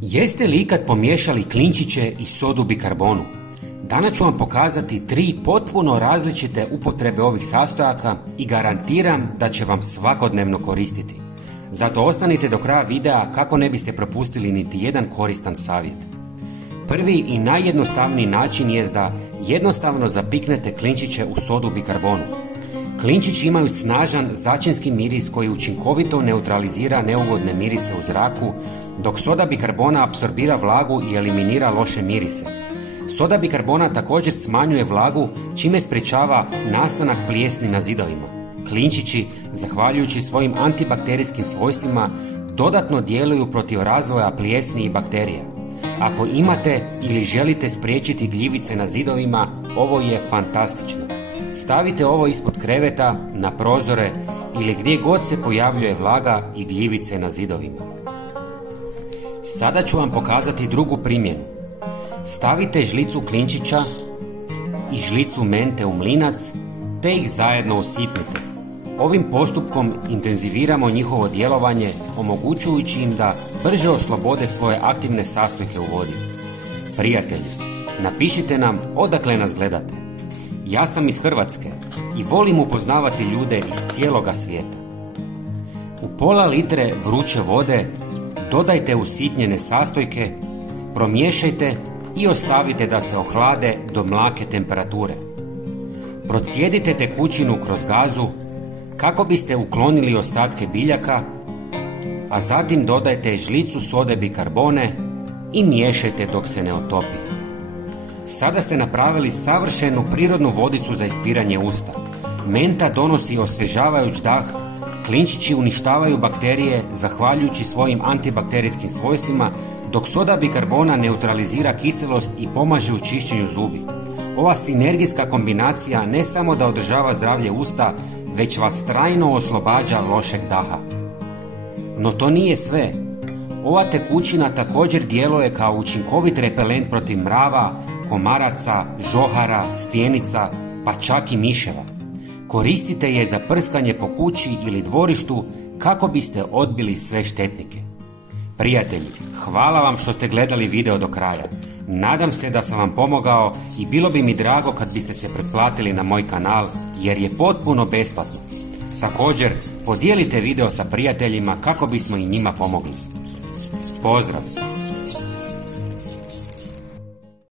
Jeste li ikad pomiješali klinčiće i sodu bikarbonu? Danas ću vam pokazati 3 potpuno različite upotrebe ovih sastojaka i garantiram da će vam svakodnevno koristiti. Zato ostanite do kraja videa kako ne biste propustili niti jedan koristan savjet. Prvi i najjednostavniji način je da jednostavno zapiknete klinčiće u sodu bikarbonu. Klinčići imaju snažan začinski miris koji učinkovito neutralizira neugodne mirise u zraku, dok soda bikarbona apsorbira vlagu i eliminira loše mirise. Soda bikarbona također smanjuje vlagu, čime sprječava nastanak plijesni na zidovima. Klinčići, zahvaljujući svojim antibakterijskim svojstvima, dodatno djeluju protiv razvoja plijesni i bakterija. Ako imate ili želite spriječiti gljivice na zidovima, ovo je fantastično. Stavite ovo ispod kreveta, na prozore ili gdje god se pojavljuje vlaga i gljivice na zidovima. Sada ću vam pokazati drugu primjenu. Stavite žlicu klinčića i žlicu mente u mlinac te ih zajedno usitnite. Ovim postupkom intenziviramo njihovo djelovanje, omogućujući im da brže oslobode svoje aktivne sastojke u vodi. Prijatelji, napišite nam odakle nas gledate. Ja sam iz Hrvatske i volim upoznavati ljude iz cijeloga svijeta. U pola litre vruće vode dodajte usitnjene sastojke, promiješajte i ostavite da se ohlade do mlake temperature. Procijedite tekućinu kroz gazu kako biste uklonili ostatke biljaka, a zatim dodajte žlicu sode bikarbone i miješajte dok se ne otopi. Sada ste napravili savršenu prirodnu vodicu za ispiranje usta. Menta donosi osvježavajući dah, klinčići uništavaju bakterije zahvaljujući svojim antibakterijskim svojstvima, dok soda bikarbona neutralizira kiselost i pomaže u čišćenju zubi. Ova sinergijska kombinacija ne samo da održava zdravlje usta, već vas trajno oslobađa lošeg daha. No to nije sve. Ova tekućina također djeluje kao učinkovit repelent protiv mrava, komaraca, žohara, stjenica, pa čak i miševa. Koristite je za prskanje po kući ili dvorištu kako biste odbili sve štetnike. Prijatelji, hvala vam što ste gledali video do kraja. Nadam se da sam vam pomogao i bilo bi mi drago kad biste se pretplatili na moj kanal jer je potpuno besplatno. Također, podijelite video sa prijateljima kako bismo i njima pomogli. Pozdrav!